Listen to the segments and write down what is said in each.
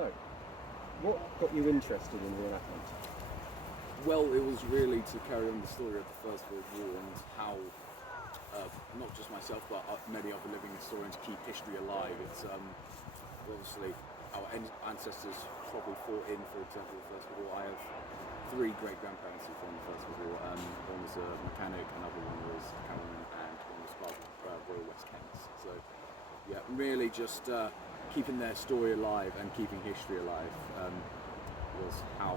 So, what got you interested in reenactment? Well, it was really to carry on the story of the First World War and how, not just myself, but many other living historians keep history alive. It's obviously our ancestors probably fought in, for example, the First World War. I have 3 great-grandparents who fought in the First World War. One was a mechanic, another one was a cavalryman, and one was part of Royal West Kents. So, yeah, really just keeping their story alive and keeping history alive was how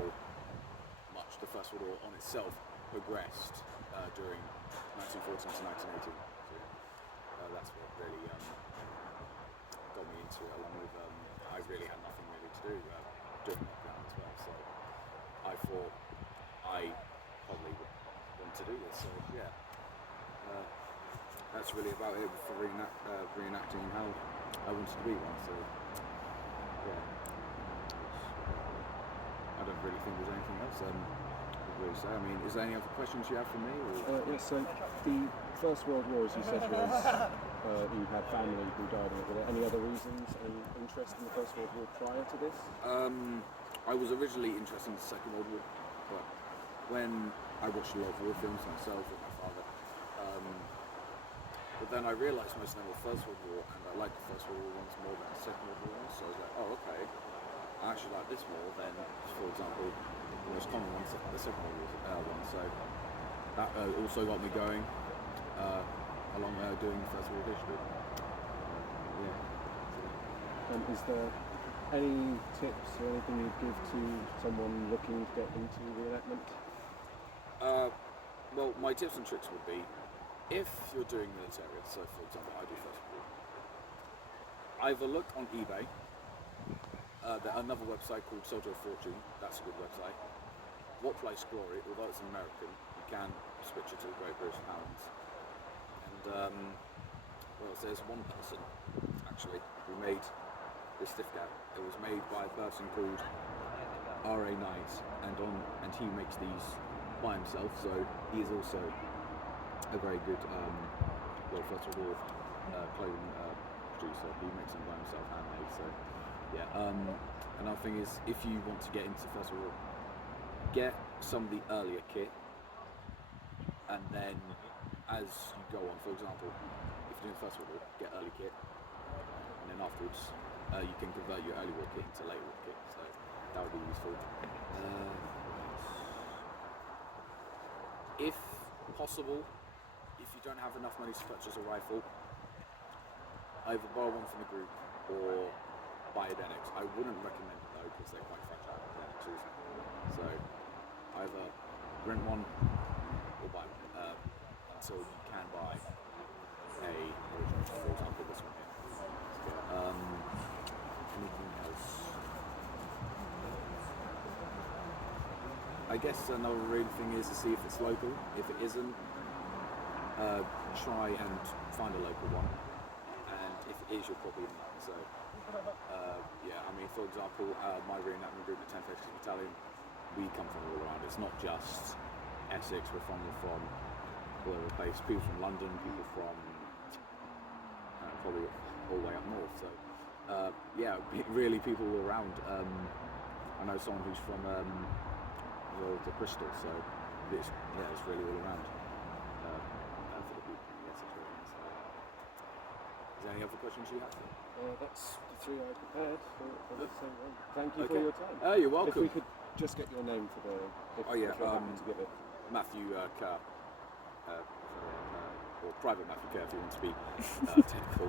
much the First World War on itself progressed during 1914 to 1918. So that's what really got me into it, along with I really had nothing really to do during lockdown as well. So I thought I probably would want to do this. So yeah, that's really about it for reenacting and how I wanted to be one. So yeah, I don't really think there's anything else I could really say. I mean, is there any other questions you have for me? Or? Yes, so the First World War, as you said, was you had family who died in it. Were there any other reasons, any interest in the First World War prior to this? I was originally interested in the Second World War, but when I watched a lot of war films myself with my father, but then I realised most of them were First World War, and I liked the First World War ones more than the Second World War ones, so I was like, oh okay, I actually like this more than, for example, the most common one, the Second World War one, so that also got me going along doing the First World War history. Yeah. Is there any tips or anything you'd give to someone looking to get into reenactment? Well, my tips and tricks would be, if you're doing military, so for example I do First World War, either look on eBay, there's another website called Soldier of Fortune, that's a good website. What Place Glory, although it's American, you can switch it to the Great British Pounds. And well, there's one person actually who made this stiff cap. It was made by a person called R.A. Knight, and he makes these by himself, so he is also a very good First World War clothing producer. He makes them by himself, handmade. So yeah. Another thing is, if you want to get into First World War, get some of the earlier kit, and then as you go on, for example, if you're doing First World War, get early kit, and then afterwards you can convert your early war kit into late war kit. So that would be useful. If possible, if you don't have enough money to purchase a rifle, either borrow one from the group or buy a Denix. I wouldn't recommend it though, because they're quite fragile Denixes. So either rent one or buy one until you can buy a original, for example this one here. Anything else? I guess another real thing is to see if it's local. If it isn't, try and find a local one, and if it is, you're probably in that. So yeah, I mean, for example, my reenactment group, the 10th Executive Battalion, we come from all around. It's not just Essex, we're from all over the place. People from London, people from probably all the way up north. So yeah, really people all around. I know someone who's from to Bristol, so it's really all around for the people. Yes, it's really nice. Is there any other questions you have? That's the 3 I prepared for this. So, thank you for your time. Oh, you're welcome. If we could just get your name for the. If you're happy to give it. Matthew Kerr, or Private Matthew Kerr if you want to be technical.